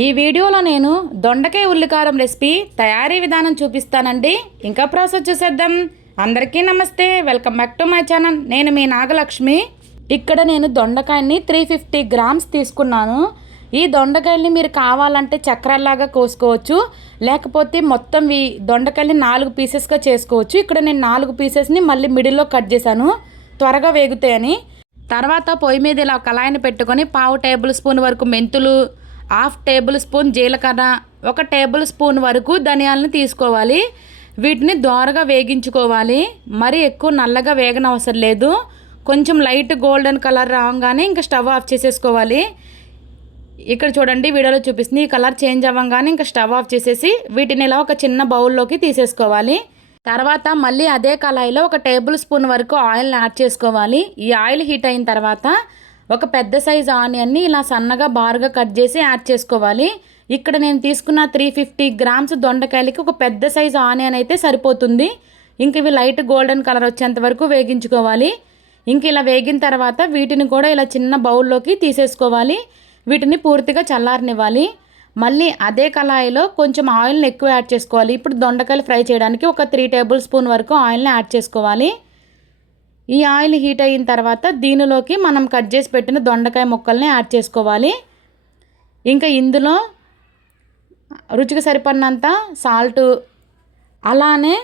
ఈ వీడియోలో నేను దొండకాయ ఉల్లికారం రెసిపీ తయారీ విధానం చూపిస్తానండి. ఇంకా ప్రాసెస్ చూసేద్దాం. అందరికీ నమస్తే, welcome back to my channel. నేను మీ నాగలక్ష్మి. ఇక్కడ నేను దొండకాయని 350 గ్రామ్స్ తీసుకున్నాను. ఈ దొండకాయల్ని మీరు కావాలంటే చక్రాల్లాగా కోసుకోవచ్చు, లేకపోతే మొత్తం ఈ దొండకాయల్ని 4 పీసెస్గా చేసుకోవచ్చు. ఇక్కడ నేను 4 పీసెస్ని మళ్ళీ మిడిల్లో కట్ చేశాను, త్వరగా వేగుతాయని. తర్వాత పొయ్యి మీద ఇలా కళాయిని పెట్టుకొని 1/2 టేబుల్ స్పూన్ వరకు మెంతులు, 1/2 టేబుల్ స్పూన్ జీలకర్ర, 1 టేబుల్ స్పూన్ వరకు ధనియాలను తీసుకోవాలి. వీటిని దోరగా వేగించుకోవాలి. మరి ఎక్కువ నల్లగా వేగనవసరం లేదు. కొంచెం లైట్ గోల్డెన్ కలర్ రాగానే ఇంకా స్టవ్ ఆఫ్ చేసేసుకోవాలి. ఇక్కడ చూడండి, వీడియోలో చూపిస్తుంది. ఈ కలర్ చేంజ్ అవ్వగానే ఇంకా స్టవ్ ఆఫ్ చేసేసి వీటిని ఇలా ఒక చిన్న బౌల్లోకి తీసేసుకోవాలి. తర్వాత మళ్ళీ అదే కళాయిలో 1 టేబుల్ స్పూన్ వరకు ఆయిల్ని యాడ్ చేసుకోవాలి. ఈ ఆయిల్ హీట్ అయిన తర్వాత ఒక పెద్ద సైజు ఆనియన్ని ఇలా సన్నగా బారుగా కట్ చేసి యాడ్ చేసుకోవాలి. ఇక్కడ నేను తీసుకున్న 350 గ్రామ్స్ దొండకాయలకి ఒక పెద్ద సైజు ఆనియన్ అయితే సరిపోతుంది. ఇంక ఇవి లైట్ గోల్డెన్ కలర్ వచ్చేంత వరకు వేగించుకోవాలి. ఇంక ఇలా వేగిన తర్వాత వీటిని కూడా ఇలా చిన్న బౌల్లోకి తీసేసుకోవాలి. వీటిని పూర్తిగా చల్లారనివ్వాలి. మళ్ళీ అదే కళాయిలో కొంచెం ఆయిల్ని ఎక్కువ యాడ్ చేసుకోవాలి. ఇప్పుడు దొండకాయలు ఫ్రై చేయడానికి ఒక 3 టేబుల్ స్పూన్ వరకు ఆయిల్ని యాడ్ చేసుకోవాలి. ఈ ఆయిల్ హీట్ అయిన తర్వాత దీనిలోకి మనం కట్ చేసి పెట్టిన దొండకాయ ముక్కల్ని యాడ్ చేసుకోవాలి. ఇంకా ఇందులో రుచికి సరిపడినంత సాల్ట్, అలానే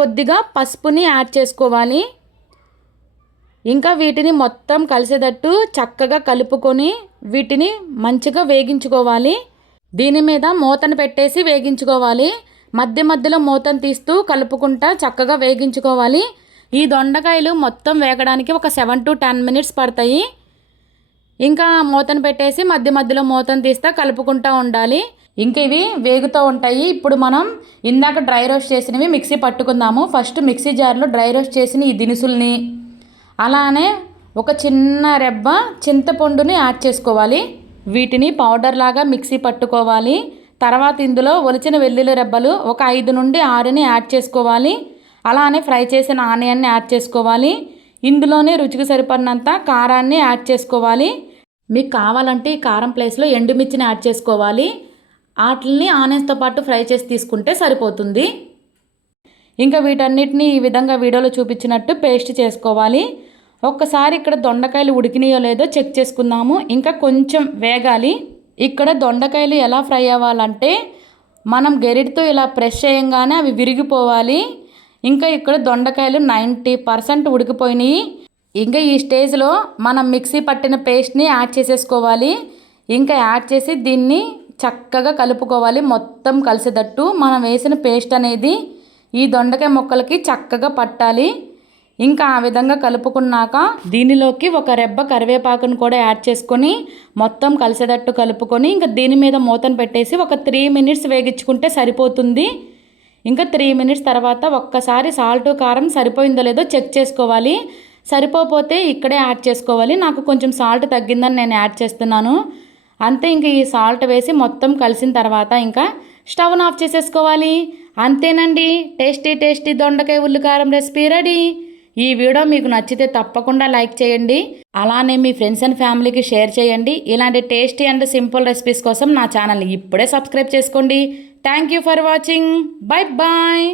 కొద్దిగా పసుపుని యాడ్ చేసుకోవాలి. ఇంకా వీటిని మొత్తం కలిసేటట్టు చక్కగా కలుపుకొని వీటిని మంచిగా వేగించుకోవాలి. దీని మీద మూతను పెట్టేసి వేగించుకోవాలి. మధ్య మధ్యలో మూతను తీస్తూ కలుపుకుంటా చక్కగా వేగించుకోవాలి. ఈ దొండకాయలు మొత్తం వేగడానికి ఒక 7 to 10 మినిట్స్ పడతాయి. ఇంకా మూతను పెట్టేసి మధ్య మధ్యలో మూతను తీస్తా కలుపుకుంటూ ఉండాలి. ఇంకా ఇవి వేగుతూ ఉంటాయి. ఇప్పుడు మనం ఇందాక డ్రై రోస్ట్ చేసినవి మిక్సీ పట్టుకుందాము. ఫస్ట్ మిక్సీ జార్లో డ్రై రోస్ట్ చేసిన ఈ దినుసుల్ని, అలానే ఒక చిన్న రెబ్బ చింతపండుని యాడ్ చేసుకోవాలి. వీటిని పౌడర్ లాగా మిక్సీ పట్టుకోవాలి. తర్వాత ఇందులో ఒలిచిన వెల్లుల్లి రెబ్బలు ఒక 5 నుండి 6ని యాడ్ చేసుకోవాలి. అలానే ఫ్రై చేసిన ఆనియన్ని యాడ్ చేసుకోవాలి. ఇందులోనే రుచికి సరిపడినంత కారాన్ని యాడ్ చేసుకోవాలి. మీకు కావాలంటే ఈ కారం ప్లేస్లో ఎండుమిర్చిని యాడ్ చేసుకోవాలి. వాటిని ఆనియన్స్తో పాటు ఫ్రై చేసి తీసుకుంటే సరిపోతుంది. ఇంకా వీటన్నిటిని ఈ విధంగా వీడియోలో చూపించినట్టు పేస్ట్ చేసుకోవాలి. ఒక్కసారి ఇక్కడ దొండకాయలు ఉడికినాయో లేదో చెక్ చేసుకుందాము. ఇంకా కొంచెం వేగాలి. ఇక్కడ దొండకాయలు ఎలా ఫ్రై అవ్వాలంటే మనం గెరిటితో ఇలా ప్రెస్ చేయంగానే అవి విరిగిపోవాలి. ఇంకా ఇక్కడ దొండకాయలు 90% ఉడికిపోయినాయి. ఇంకా ఈ స్టేజ్లో మనం మిక్సీ పట్టిన పేస్ట్ని యాడ్ చేసేసుకోవాలి. ఇంకా యాడ్ చేసి దీన్ని చక్కగా కలుపుకోవాలి. మొత్తం కలిసేటట్టు మనం వేసిన పేస్ట్ అనేది ఈ దొండకాయ ముక్కలకి చక్కగా పట్టాలి. ఇంకా ఆ విధంగా కలుపుకున్నాక దీనిలోకి ఒక రెబ్బ కరివేపాకును కూడా యాడ్ చేసుకొని మొత్తం కలిసేటట్టు కలుపుకొని ఇంకా దీని మీద మూతను పెట్టేసి ఒక 3 మినిట్స్ వేగించుకుంటే సరిపోతుంది. ఇంకా 3 మినిట్స్ తర్వాత ఒక్కసారి సాల్ట్ కారం సరిపోయిందో లేదో చెక్ చేసుకోవాలి. సరిపోతే ఇక్కడే యాడ్ చేసుకోవాలి. నాకు కొంచెం సాల్ట్ తగ్గిందని నేను యాడ్ చేస్తున్నాను అంతే. ఇంక ఈ సాల్ట్ వేసి మొత్తం కలిసిన తర్వాత ఇంకా స్టవ్ను ఆఫ్ చేసేసుకోవాలి. అంతేనండి, టేస్టీ దొండకాయ ఉల్లికారం రెసిపీ రెడీ. ఈ వీడియో మీకు నచ్చితే తప్పకుండా లైక్ చేయండి. అలానే మీ ఫ్రెండ్స్ అండ్ ఫ్యామిలీకి షేర్ చేయండి. ఇలాంటి టేస్టీ అండ్ సింపుల్ రెసిపీస్ కోసం నా ఛానల్ని ఇప్పుడే సబ్స్క్రైబ్ చేసుకోండి. Thank you for watching. Bye bye.